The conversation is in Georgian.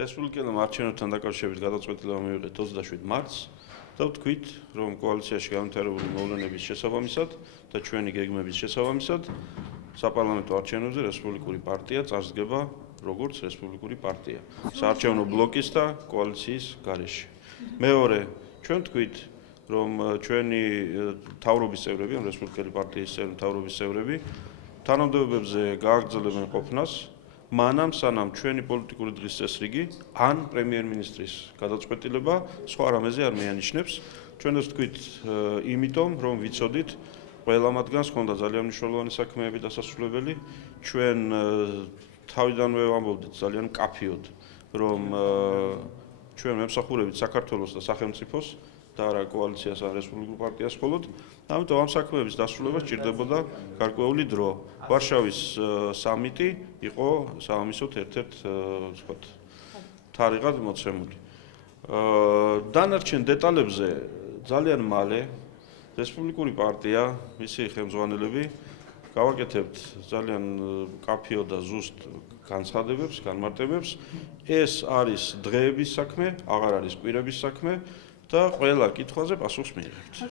რესპუბლიკელმა არჩევნებთან დაკავშირებით გადაწყვეტილება მივიღეთ 27 მარტს და ვთქვით, რომ კოალიციაში განვითარებული მოვლენების შესაბამისად და ჩვენი გეგმების შესაბამისად საპარლამენტო არჩევნებზე რესპუბლიკური პარტია წარსდგება როგორც რესპუბლიკური პარტია საარჩევნო ბლოკის და კოალიციის გარეშე. მეორე, ჩვენ ვთქვით, რომ ჩვენი მთავრობის წევრები, რესპუბლიკური პარტიის მთავრობის წევრები თანამდებობებზე გააგრძელებენ ყოფნას, მანამ სანამ ჩვენი პოლიტიკური დღის წესრიგი ან პრემიერ-მინისტრის გადაწყვეტილება სხვა რამეზე არ მეანიშნებს. ჩვენ ეს ვთქვით იმიტომ, რომ ვიცოდით, ყველა მათგანს ჰქონდა ძალიან მნიშვნელოვანი საქმეები დასასრულებელი. ჩვენ თავიდანვე ვამბობდით ძალიან მკაფიოდ, რომ ჩვენ მემსახურებით საქართველოს და სახელმწიფოს და არა კოალიციას ან რესპუბლიკურ პარტიას მხოლოდ. ამიტომ ამ საქმეების დასრულებას სჭირდებოდა გარკვეული დრო. ვარშავის სამიტი იყო საამისოდ ერთ-ერთ თარიღად მოცემული. დანარჩენ დეტალებზე ძალიან მალე რესპუბლიკური პარტია, მისი ხელმძღვანელები გავაკეთებთ ძალიან მკაფიო და ზუსტ განცხადებებს, განმარტებებს. ეს არის დღეების საქმე, აღარ არის კვირების საქმე და ყველა კითხვაზე პასუხს მიიღებთ.